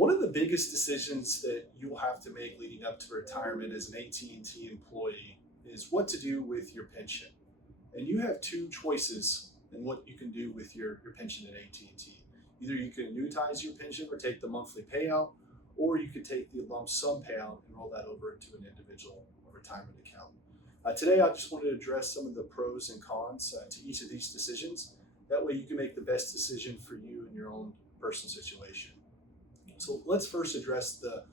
One of the biggest decisions that you'll have to make leading up to retirement as an AT&T employee is what to do with your pension. And you have two choices in what you can do with your pension at AT&T. Either you can annuitize your pension or take the monthly payout, or you could take the lump sum payout and roll that over into an individual retirement account. Today, I just wanted to address some of the pros and cons to each of these decisions. That way you can make the best decision for you in your own personal situation. So let's first address the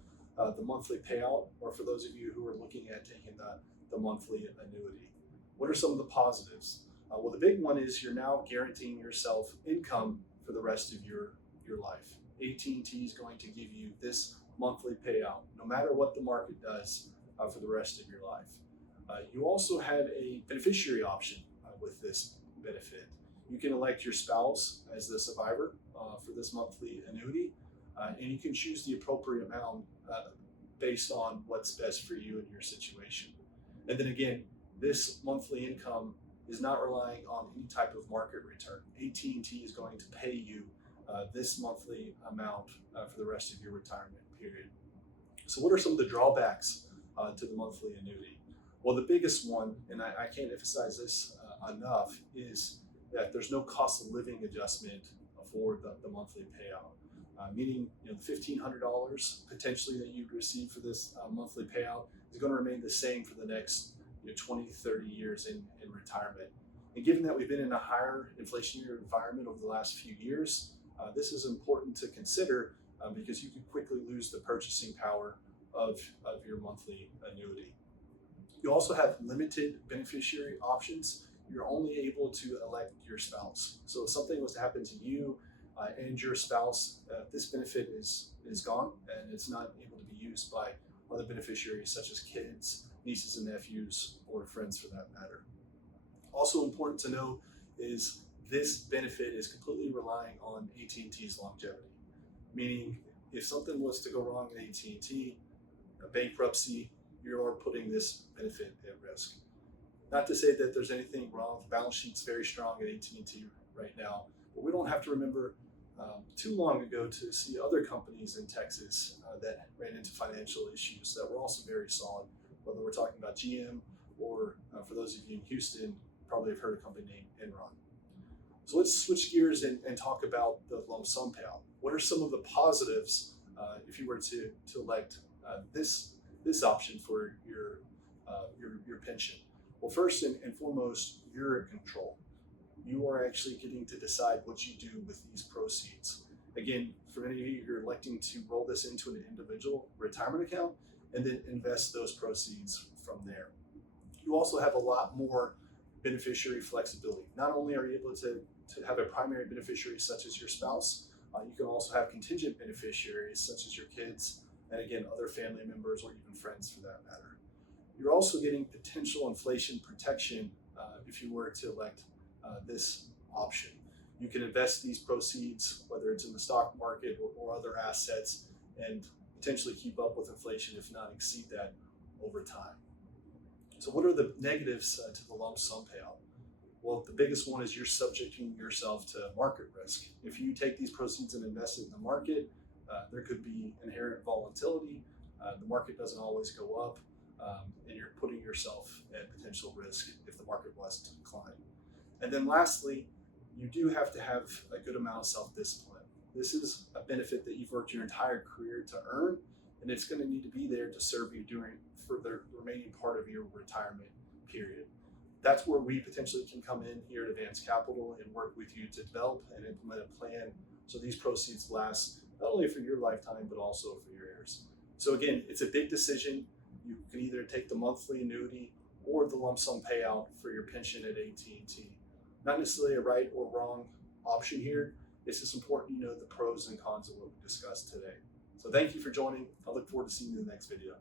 monthly payout, or for those of you who are looking at taking the monthly annuity. What are some of the positives? Well, the big one is you're now guaranteeing yourself income for the rest of your life. AT&T is going to give you this monthly payout, no matter what the market does for the rest of your life. You also have a beneficiary option with this benefit. You can elect your spouse as the survivor for this monthly annuity, and you can choose the appropriate amount based on what's best for you and your situation. And then again, this monthly income is not relying on any type of market return. AT&T is going to pay you this monthly amount for the rest of your retirement period. So what are some of the drawbacks to the monthly annuity? Well, the biggest one, and I can't emphasize this enough, is that there's no cost of living adjustment for the monthly payout. Meaning, the $1,500 potentially that you'd receive for this monthly payout is going to remain the same for the next 20, 30 years in retirement. And given that we've been in a higher inflationary environment over the last few years, this is important to consider because you could quickly lose the purchasing power of your monthly annuity. You also have limited beneficiary options. You're only able to elect your spouse. So if something was to happen to you and your spouse, this benefit is gone, and it's not able to be used by other beneficiaries such as kids, nieces and nephews, or friends for that matter. Also important to know is this benefit is completely relying on AT&T's longevity, meaning if something was to go wrong at AT&T, a bankruptcy, you're putting this benefit at risk. Not to say that there's anything wrong. The balance sheet's very strong at AT&T right now, but we don't have to remember too long ago to see other companies in Texas that ran into financial issues that were also very solid, whether we're talking about GM or for those of you in Houston, probably have heard a company named Enron. So let's switch gears and talk about the lump sum payout. What are some of the positives if you were to elect this option for your pension? Well, first and foremost, you're in control. You are actually getting to decide what you do with these proceeds. Again, for many of you, you're electing to roll this into an individual retirement account and then invest those proceeds from there. You also have a lot more beneficiary flexibility. Not only are you able to have a primary beneficiary such as your spouse, you can also have contingent beneficiaries such as your kids, and again, other family members or even friends for that matter. You're also getting potential inflation protection if you were to elect this option. You can invest these proceeds, whether it's in the stock market or other assets, and potentially keep up with inflation, if not exceed that over time. So what are the negatives to the lump sum payout? Well, the biggest one is you're subjecting yourself to market risk. If you take these proceeds and invest it in the market, there could be inherent volatility. The market doesn't always go up, and you're putting yourself at potential risk if the market was to decline. And then lastly, you do have to have a good amount of self-discipline. This is a benefit that you've worked your entire career to earn, and it's going to need to be there to serve you for the remaining part of your retirement period. That's where we potentially can come in here at Advanced Capital and work with you to develop and implement a plan so these proceeds last not only for your lifetime, but also for your heirs. So again, it's a big decision. You can either take the monthly annuity or the lump sum payout for your pension at AT&T. Not necessarily a right or wrong option here. It's just important you know the pros and cons of what we discussed today. So thank you for joining. I look forward to seeing you in the next video.